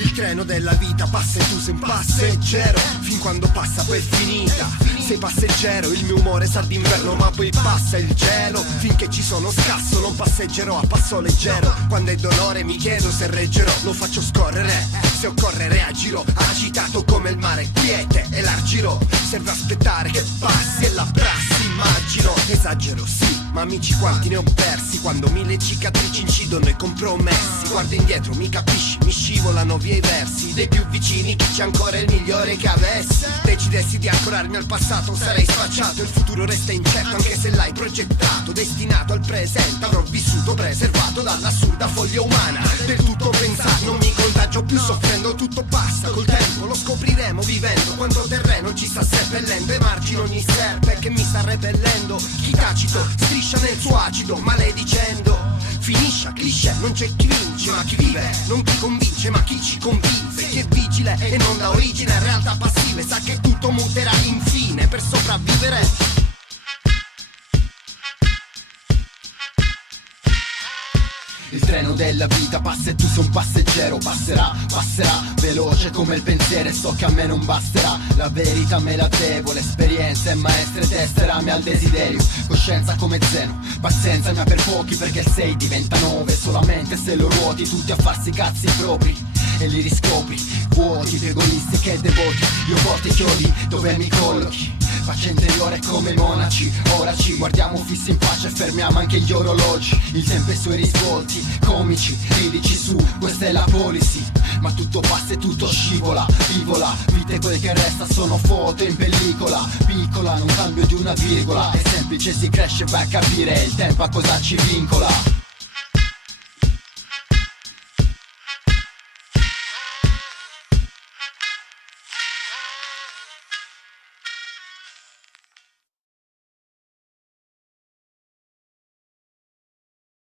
Il treno della vita passa e tu sei un passeggero. Fin quando passa poi è finita. Sei passeggero, il mio umore sa d'inverno ma poi passa il gelo. Finché ci sono scasso non passeggerò a passo leggero. Quando è dolore mi chiedo se reggerò, lo faccio scorrere. Se occorre reagirò, agitato come il mare quiete e l'argirò. Serve aspettare che passi e la prassi immagino. Esagero sì, ma amici quanti ne ho persi. Quando mille cicatrici incidono e compromessi. Guardo indietro, mi capisci, mi scivolano via i versi. Dei più vicini chi c'è ancora il migliore che avessi. Decidessi di ancorarmi al passato sarei sfacciato. Il futuro resta incerto anche se l'hai progettato. Destinato al presente avrò vissuto preservato dall'assurda foglia umana. Del tutto pensato, non mi contagio più soffrendo. Tutto passa col tempo, lo scopriremo vivendo. Quando terreno ci sta seppellendo emargino ogni serpe che mi sta repellendo. Chi tacito striscia nel suo acido maledicendo. Finisce a cliché, non c'è chi vince ma chi vive. Non chi convince ma chi ci convinse. Chi è vigile e non da origine realtà passive. Sa che tutto muterà infine per sopravvivere. Il treno della vita passa e tu sei un passeggero. Passerà, passerà, veloce come il pensiero. E so che a me non basterà, la verità me la devo. L'esperienza è maestra e testerami al desiderio. Coscienza come zeno, pazienza ne ha per pochi. Perché il 6 diventa 9 solamente se lo ruoti. Tutti a farsi cazzi propri e li riscopri, vuoti, più egoisti che devoti. Io porto i chiodi dove mi collochi, pace interiore come i monaci. Ora ci guardiamo fissi in faccia e fermiamo anche gli orologi. Il tempo e i suoi risvolti comici, ridici su, questa è la policy. Ma tutto passa e tutto scivola, vivola. Vita e quel che resta sono foto in pellicola. Piccola, non cambio di una virgola. È semplice, si cresce, vai a capire il tempo a cosa ci vincola.